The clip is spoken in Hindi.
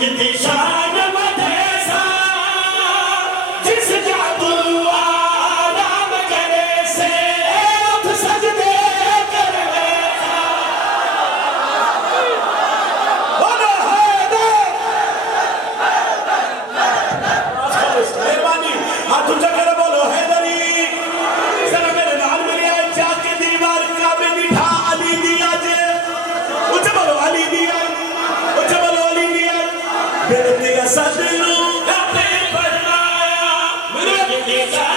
जितनी शान मधेसा जिस जादू आराम करे से उठ सजदे कर बैठा बोलो हैदर मेहरबानी हाथ ऊंचा कर बोलो हैदरी जरा मेरे नाल मेरे आए जाके दीवार काबे दिखा अली दिया जे ऊंचा बोलो अली दिया ऊंचा बोलो अली दिया बेटे का सदलू अपने फरमाया मेरे दिल का